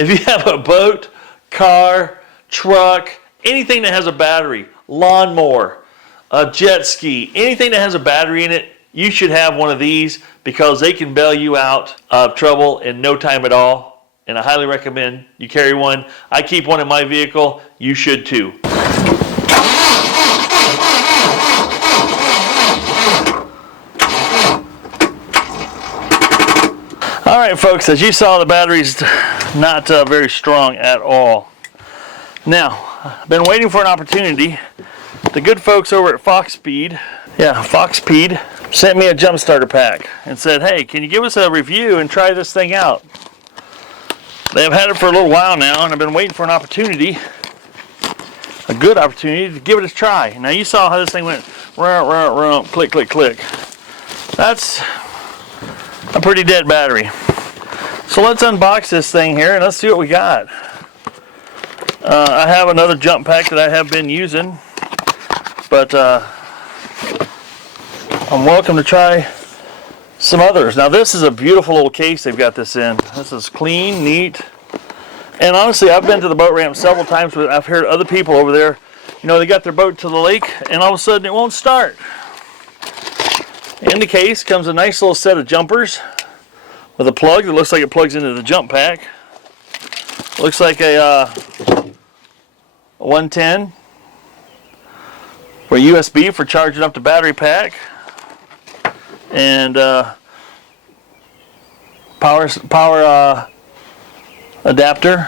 If you have a boat, car, truck, anything that has a battery, lawnmower, a jet ski, anything that has a battery in it, you should have one of these because they can bail you out of trouble in no time at all. And I highly recommend you carry one. I keep one in my vehicle. You should too. All right, folks, as you saw, the battery's not very strong at all. Now, I've been waiting for an opportunity. The good folks over at FOXPEED, FOXPEED, sent me a jump starter pack and said, hey, can you give us a review and try this thing out? They've had it for a little while now, and I've been waiting for an opportunity, a good opportunity, to give it a try. Now, you saw how this thing went, click, click, click. That's a pretty dead battery. So let's unbox this thing here and let's see what we got. I have another jump pack that I have been using, but I'm welcome to try some others. Now this is a beautiful little case they've got this in. This is clean, neat, and honestly I've been to the boat ramp several times, but I've heard other people over there, you know, they got their boat to the lake and all of a sudden it won't start. In the case comes a nice little set of jumpers with a plug that looks like it plugs into the jump pack. Looks like a 110 for USB for charging up the battery pack, and power adapter,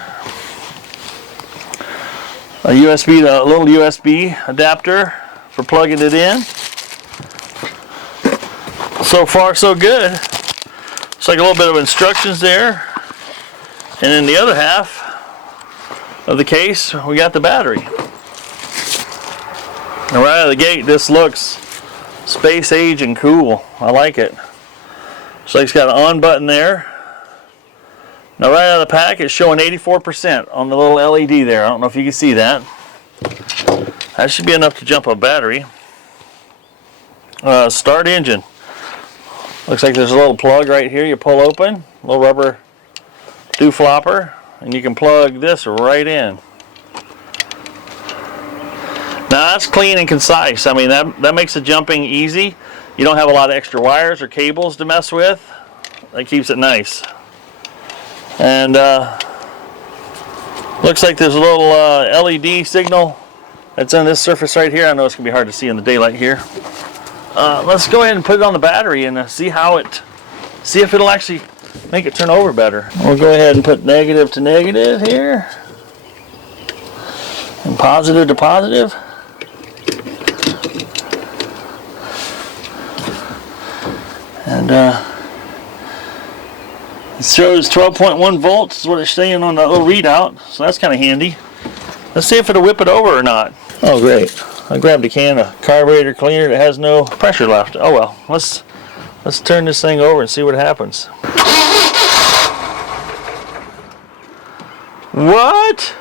a little USB adapter for plugging it in. So far so good. Looks like a little bit of instructions there, and in the other half of the case we got the battery. And right out of the gate this looks space age and cool. I like it. So it's got an on button there. Now right out of the pack it's showing 84% on the little LED there. I don't know if you can see that. That should be enough to jump a battery. Start engine. Looks like there's a little plug right here you pull open, a little rubber flopper, and you can plug this right in. Now that's clean and concise. I mean that makes the jumping easy. You don't have a lot of extra wires or cables to mess with. That keeps it nice. And looks like there's a little LED signal that's on this surface right here. I know it's gonna be hard to see in the daylight here. Let's go ahead and put it on the battery and see if it'll actually make it turn over better. We'll go ahead and put negative to negative here, and positive to positive. And it shows 12.1 volts is what it's saying on that little readout, so that's kind of handy. Let's see if it'll whip it over or not. Oh great. I grabbed a can of carburetor cleaner that has no pressure left. Oh well, let's turn this thing over and see what happens. What?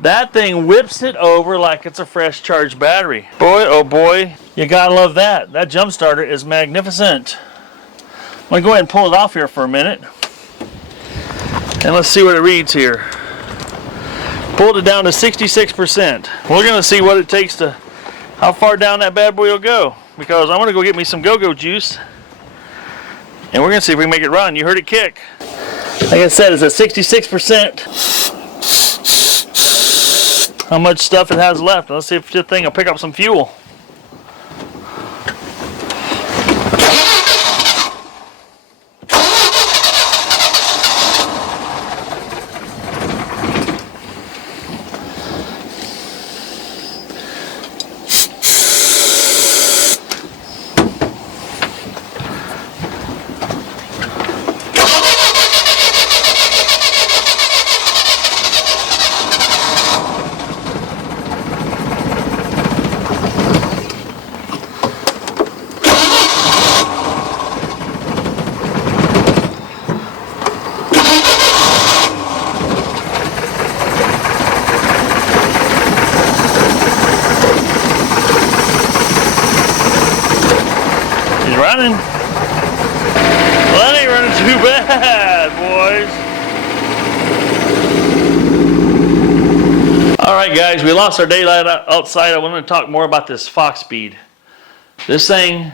That thing whips it over like it's a fresh charged battery. Boy, oh boy, you gotta love that. That jump starter is magnificent. I'm gonna go ahead and pull it off here for a minute. And let's see what it reads here. Pulled it down to 66%. We're gonna see what it takes to, how far down that bad boy will go. Because I'm gonna go get me some go-go juice. And we're gonna see if we can make it run. You heard it kick. Like I said, it's at 66%. How much stuff it has left. Let's see if this thing will pick up some fuel. Running. too bad, boys. All right, guys, we lost our daylight outside. I want to talk more about this FOXPEED. This thing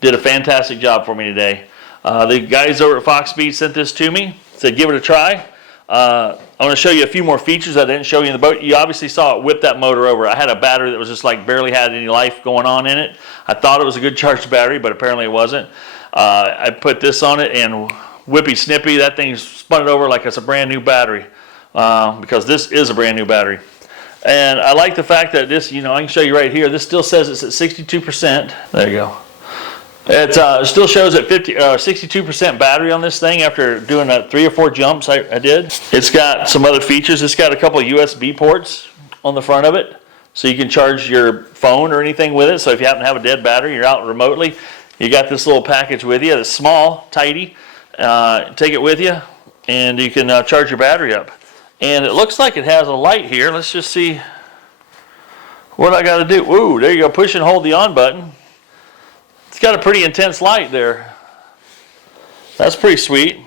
did a fantastic job for me today. The guys over at FOXPEED sent this to me, said give it a try. I want to show you a few more features I didn't show you in the boat. You obviously saw it whip that motor over. I had a battery that was just like barely had any life going on in it. I thought it was a good charged battery, but apparently it wasn't. I put this on it and whippy snippy, that thing spun it over like it's a brand new battery, because this is a brand new battery. And I like the fact that this, you know, I can show you right here, this still says it's at 62%. There you go. It still shows at 62% battery on this thing after doing 3 or 4 jumps I did. It's got some other features. It's got a couple of USB ports on the front of it, so you can charge your phone or anything with it. So if you happen to have a dead battery, you're out remotely, you got this little package with you. It's small, tidy. Take it with you, and you can charge your battery up. And it looks like it has a light here. Let's just see what I got to do. Ooh, there you go. Push and hold the on button. It's got a pretty intense light there. That's pretty sweet.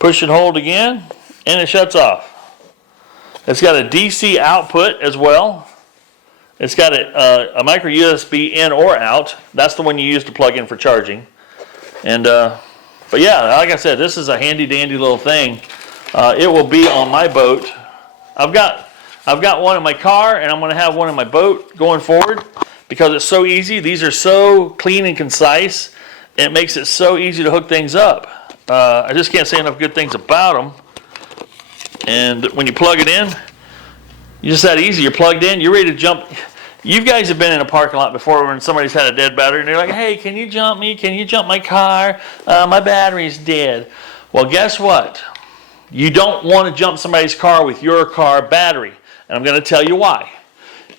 Push and hold again, and it shuts off. It's got a DC output as well. It's got a micro USB in or out. That's the one you use to plug in for charging. And but yeah, like I said, this is a handy dandy little thing. It will be on my boat. I've got one in my car, and I'm going to have one in my boat going forward because it's so easy. These are so clean and concise. And it makes it so easy to hook things up. I just can't say enough good things about them. And when you plug it in, you're just that easy. You're plugged in. You're ready to jump. You guys have been in a parking lot before when somebody's had a dead battery, and they're like, "Hey, can you jump me? Can you jump my car? My battery's dead." Well, guess what? You don't want to jump somebody's car with your car battery. And I'm going to tell you why.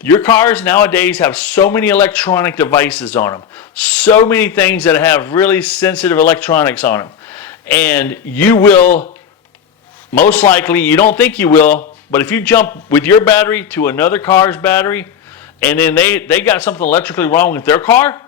Your cars nowadays have so many electronic devices on them. So many things that have really sensitive electronics on them. And you will, most likely, you don't think you will, but if you jump with your battery to another car's battery, and then they got something electrically wrong with their car,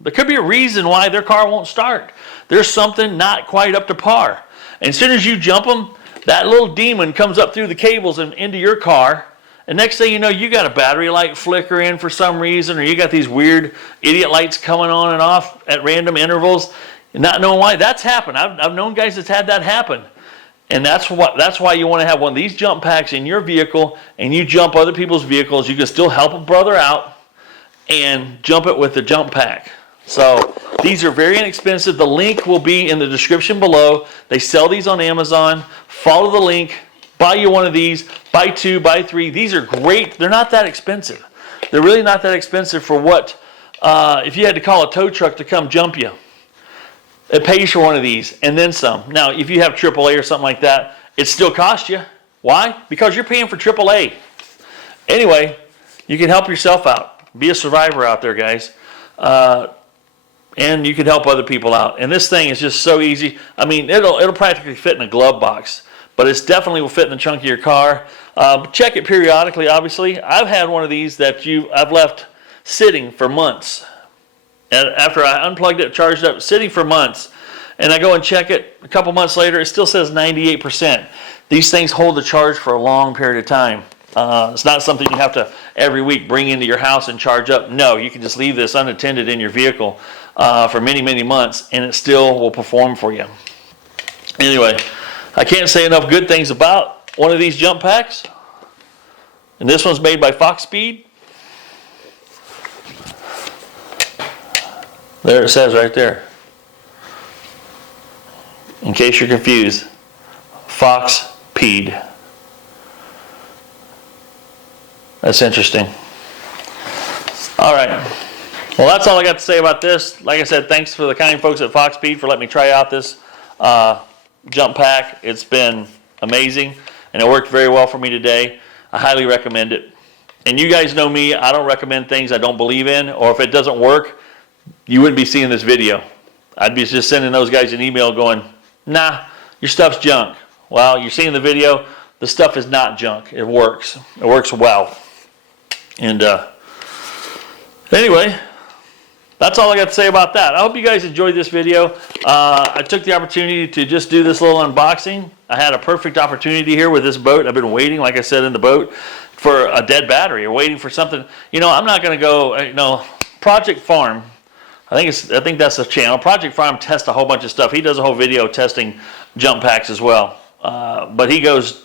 there could be a reason why their car won't start. There's something not quite up to par. And as soon as you jump them, that little demon comes up through the cables and into your car, and next thing you know, you got a battery light flickering for some reason, or you got these weird idiot lights coming on and off at random intervals, and not knowing why. That's happened. I've known guys that's had that happen. And that's why you want to have one of these jump packs in your vehicle, and you jump other people's vehicles. You can still help a brother out and jump it with the jump pack. So these are very inexpensive. The link will be in the description below. They sell these on Amazon. Follow the link. Buy you one of these. Buy 2, buy 3. These are great. They're not that expensive. They're really not that expensive for what, if you had to call a tow truck to come jump you, it pays for one of these and then some. Now, if you have AAA or something like that, it still costs you. Why? Because you're paying for AAA. Anyway, you can help yourself out. Be a survivor out there, guys. And you can help other people out. And this thing is just so easy. I mean, it'll practically fit in a glove box, but it's definitely will fit in the trunk of your car. Check it periodically, obviously. I've had one of these that I've left sitting for months. And after I unplugged it, charged it up, sitting for months, and I go and check it a couple months later, it still says 98%. These things hold the charge for a long period of time. It's not something you have to every week bring into your house and charge up. No, you can just leave this unattended in your vehicle for many, many months, and it still will perform for you. Anyway, I can't say enough good things about one of these jump packs. And this one's made by FOXPEED. There it says right there. In case you're confused, FOXPEED. That's interesting. All right. Well, that's all I got to say about this. Like I said, thanks for the kind folks at FOXPEED for letting me try out this jump pack. It's been amazing, and it worked very well for me today. I highly recommend it. And you guys know me. I don't recommend things I don't believe in, or if it doesn't work, you wouldn't be seeing this video. I'd be just sending those guys an email going, nah, your stuff's junk. Well, you're seeing the video. The stuff is not junk. It works. It works well. And anyway, that's all I got to say about that. I hope you guys enjoyed this video. I took the opportunity to just do this little unboxing. I had a perfect opportunity here with this boat. I've been waiting, like I said, in the boat for a dead battery or waiting for something. You know, I'm not going to go, you know, Project Farm. I think that's the channel. Project Farm tests a whole bunch of stuff. He does a whole video testing jump packs as well. But he goes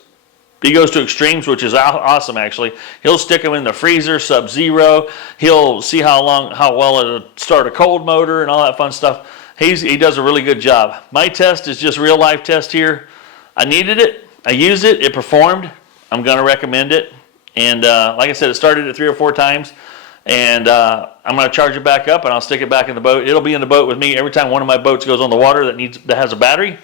to extremes, which is awesome actually. He'll stick them in the freezer, sub-zero. He'll see how well it'll start a cold motor and all that fun stuff. He does a really good job. My test is just real life test here. I needed it. I used it. It performed. I'm going to recommend it. And like I said, it started it 3 or 4 times. And I'm going to charge it back up and I'll stick it back in the boat. It'll be in the boat with me every time one of my boats goes on the water that has a battery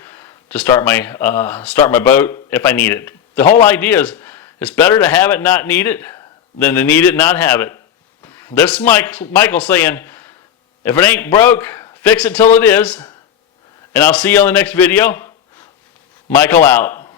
to start my boat if I need it. The whole idea is it's better to have it not need it than to need it not have it. This is Michael saying, if it ain't broke, fix it till it is. And I'll see you on the next video. Michael out.